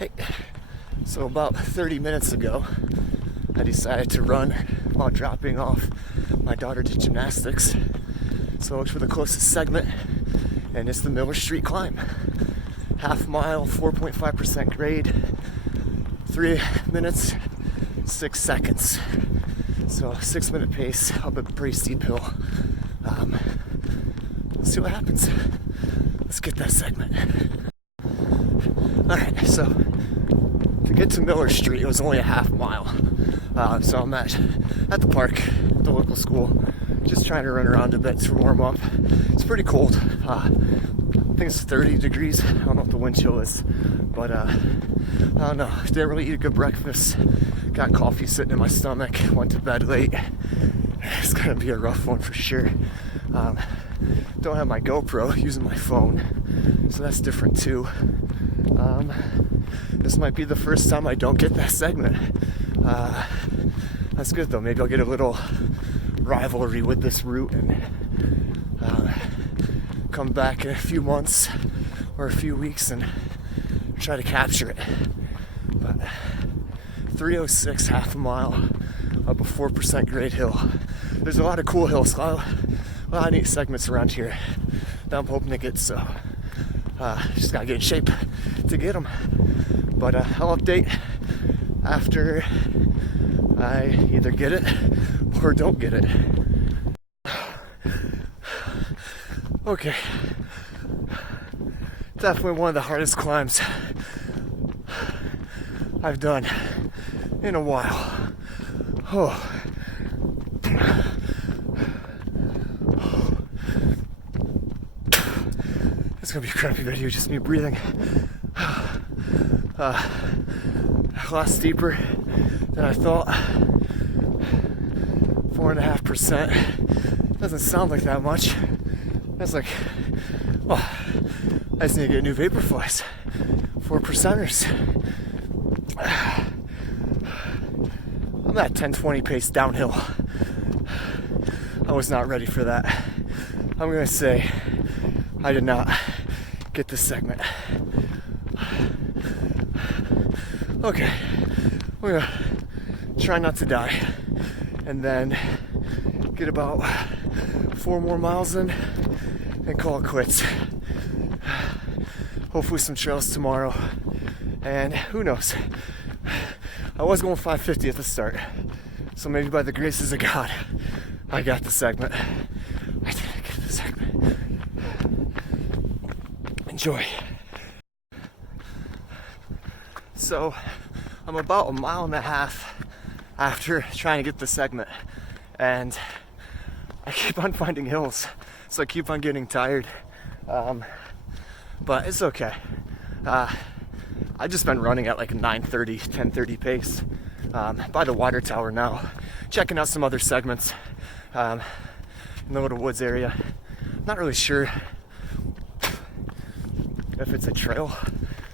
Hey, so about 30 minutes ago, I decided to run while dropping off my daughter to gymnastics. So I looked for the closest segment, and it's the Miller Street climb. Half mile, 4.5% grade, 3 minutes, 6 seconds. So 6-minute pace up a pretty steep hill. Let's see what happens. Let's get that segment. Alright, so to get to Miller Street, it was only a half mile. So I'm at the park, the local school, just trying to run around a bit to warm up. It's pretty cold. I think it's 30 degrees. I don't know what the wind chill is, but I don't know. Didn't really eat a good breakfast. Got coffee sitting in my stomach. Went to bed late. It's gonna be a rough one for sure. Don't have my GoPro, using my phone, so that's different too. This might be the first time I don't get that segment. That's good though. Maybe I'll get a little rivalry with this route and come back in a few months or a few weeks and try to capture it. But 3:06, half a mile up a 4% grade hill. There's a lot of cool hills, a lot of neat segments around here that I'm hoping to get, so just gotta get in shape to get them. But I'll update after I either get it or don't get it. Okay, definitely one of the hardest climbs I've done in a while. Oh. It's gonna be a crappy video, just me breathing. A lot steeper than I thought. 4.5%. Doesn't sound like that much. That's like, oh, I just need to get new Vaporflies. 4%ers. I'm at 10-20 pace downhill. I was not ready for that. I'm gonna say I did not get this segment. Okay, we're gonna try not to die and then get about 4 more miles in and call it quits. Hopefully some trails tomorrow, and who knows, I was going 550 at the start, so maybe by the graces of God I got the segment. I didn't get the segment. Enjoy. So I'm about 1.5 miles after trying to get the segment, and I keep on finding hills, so I keep on getting tired, but it's okay. I've just been running at like a 9:30, 10:30 pace by the water tower now, checking out some other segments in the little woods area. I'm not really sure if it's a trail,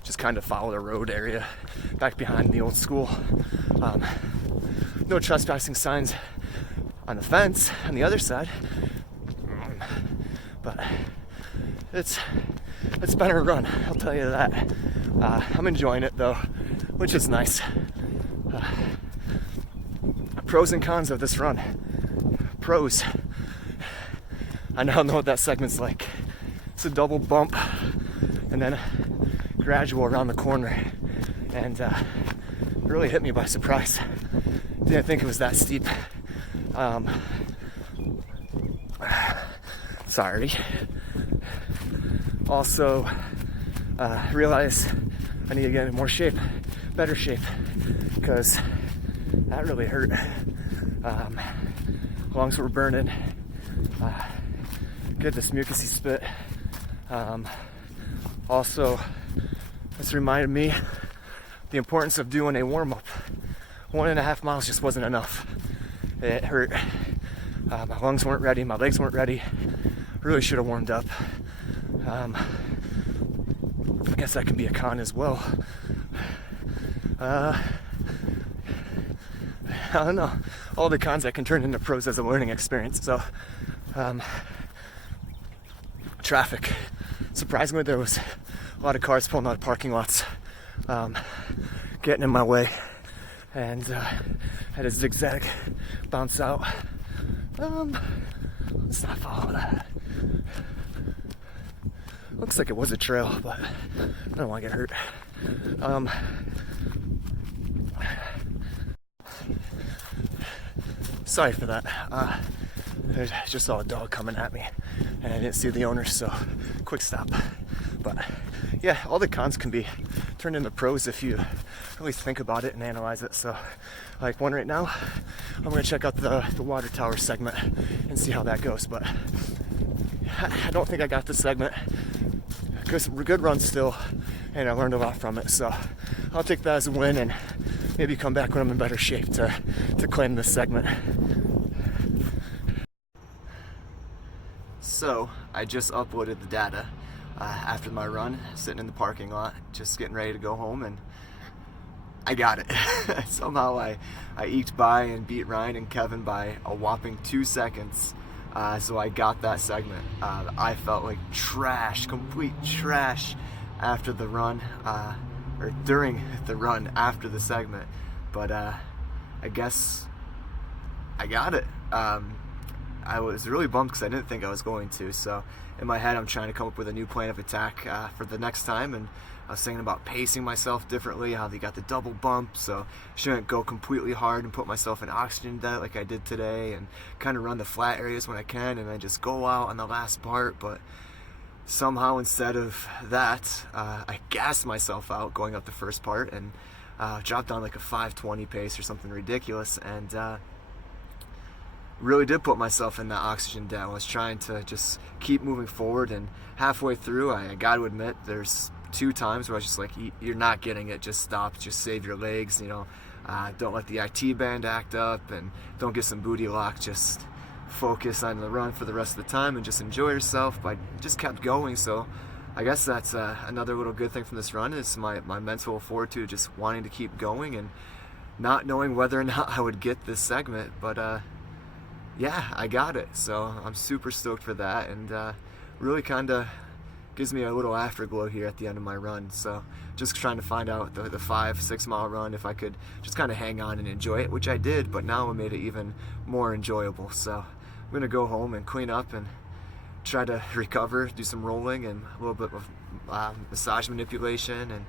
just kind of follow the road area back behind the old school. No trespassing signs on the fence on the other side, but it's been a run, I'll tell you that. I'm enjoying it though, which is nice. Pros and cons of this run. Pros, I now know what that segment's like. It's a double bump and then a gradual around the corner, and it really hit me by surprise. Didn't think it was that steep. Sorry. Also, realize I need to get in more shape, better shape, because that really hurt. Lungs were burning. Get this mucousy spit. Also, this reminded me the importance of doing a warm-up. 1.5 miles just wasn't enough. It hurt. My lungs weren't ready, my legs weren't ready. Really should have warmed up. I guess that can be a con as well. I don't know. All the cons that can turn into pros as a learning experience. So, traffic. Surprisingly, there was a lot of cars pulling out of parking lots getting in my way, and had a zigzag bounce out. Let's not follow that. Looks like it was a trail, but I don't want to get hurt. Sorry for that. I just saw a dog coming at me, and I didn't see the owner, so quick stop. But yeah, all the cons can be turned into pros if you really think about it and analyze it. So, like one right now, I'm gonna check out the water tower segment and see how that goes. But I don't think I got the segment. Good run still, and I learned a lot from it. So I'll take that as a win, and maybe come back when I'm in better shape to claim this segment. So I just uploaded the data after my run, sitting in the parking lot, just getting ready to go home, and I got it. Somehow I eked by and beat Ryan and Kevin by a whopping 2 seconds. So I got that segment. I felt like trash, complete trash after the run, or during the run after the segment. But I guess I got it. I was really bummed because I didn't think I was going to. So in my head, I'm trying to come up with a new plan of attack for the next time. And I was thinking about pacing myself differently, how they got the double bump, so I shouldn't go completely hard and put myself in oxygen debt like I did today, and kind of run the flat areas when I can, and then just go out on the last part. But somehow instead of that, I gassed myself out going up the first part, and dropped down like a 5:20 pace or something ridiculous, and really did put myself in that oxygen debt. I was trying to just keep moving forward, and halfway through, I got to admit, there's 2 times where I was just like, you're not getting it, just stop, just save your legs, don't let the IT band act up, and don't get some booty lock, just focus on the run for the rest of the time and just enjoy yourself. But I just kept going. So I guess that's another little good thing from this run, is my mental fortitude, just wanting to keep going and not knowing whether or not I would get this segment. But yeah, I got it, so I'm super stoked for that, and really kind of gives me a little afterglow here at the end of my run. So just trying to find out the 5-6 mile run, if I could just kind of hang on and enjoy it, which I did, but now it made it even more enjoyable. So I'm gonna go home and clean up and try to recover, do some rolling and a little bit of massage manipulation,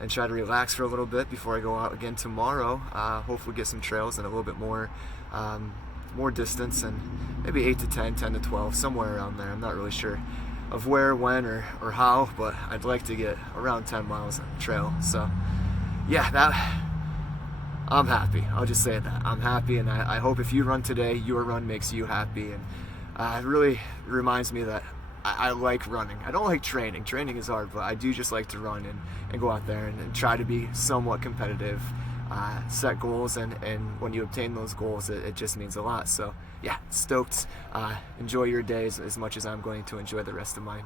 and try to relax for a little bit before I go out again tomorrow. Hopefully get some trails and a little bit more distance, and maybe 8 to 10, 10 to 12, somewhere around there. I'm not really sure of where, when, or how, but I'd like to get around 10 miles on the trail. So yeah, I'm happy. I'll just say that. I'm happy, and I hope if you run today, your run makes you happy. And it really reminds me that I like running. I don't like training. Training is hard, but I do just like to run and go out there and try to be somewhat competitive. Set goals, and when you obtain those goals, it just means a lot. So yeah, stoked. Enjoy your days as much as I'm going to enjoy the rest of mine.